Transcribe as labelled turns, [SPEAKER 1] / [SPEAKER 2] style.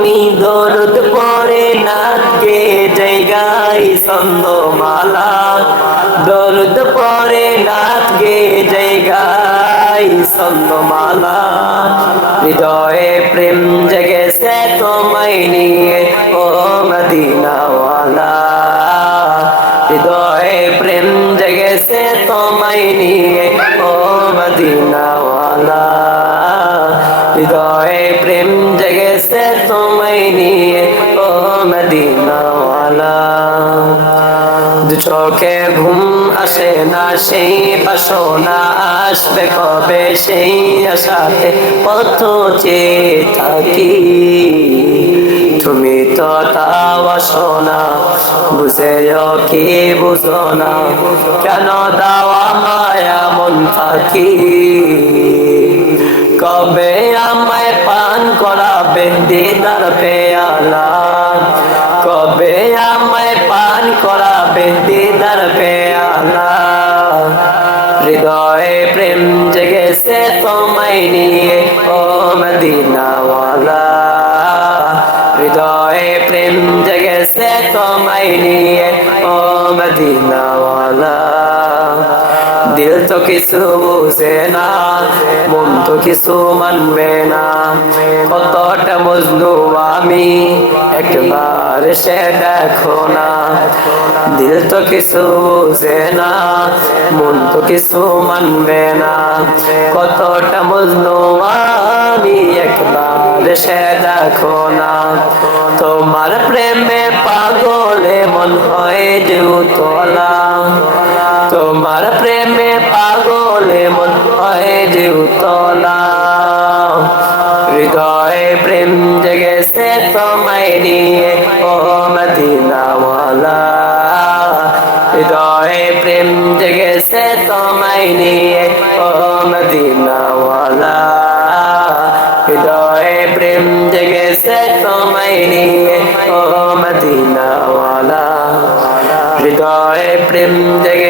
[SPEAKER 1] আমি দরদ পরে নাচকে জায়গায় ছন্দমালা? দরদ পরে নাচকে জায়গায় ছন্দমালা? হৃদয়ে প্রেম জেগেছে তোমায় নিয়ে, ও মদিনাওয়ালা। হৃদয়ে প্রেম জেগেছে তোমায় নিয়ে, ও মদিনাওয়ালা। হৃদয়ে চোখে ঘুম আসে না, সেই বাসনা আসবে কবে? সেই আশাতে কত চেয়ে থাকি। তুমি তো তাও শোনা বুঝেও কি বুঝো না কেন দাওয়া মায়া মন থাকি? কবে করাবে দিদার পেয়ালা? কবে আমায় পান করাবে দিদার পেয়ালা? হৃদয়ে প্রেম জেগেছে তোমায় নিয়ে, ও মদিনাওয়ালা। হৃদয়ে প্রেম জেগেছে তোমায় নিয়ে, ও মদিনাওয়ালা। দিল তো কিছু বুঝে না, মন তো কিছু মানবে না। কতটা মজনু আমি, একবার সে দেখো না। দিল তো কিছু বুঝে না, মন তো কিছু মানবে না। কতটা মজনু আমি, একবার সে দেখো না। তোমার প্রেমে পাগলে মন হয় যে হৃদয়ে প্রেম জেগেছে তোমায় নিয়ে, ও মদিনাওয়ালা। হৃদয়ে প্রেম জেগেছে তোমায় নিয়ে, ও মদিনাওয়ালা। হৃদয়ে প্রেম জেগেছে তোমায় নিয়ে, ও মদিনাওয়ালা। হৃদয়ে প্রেম জেগেছে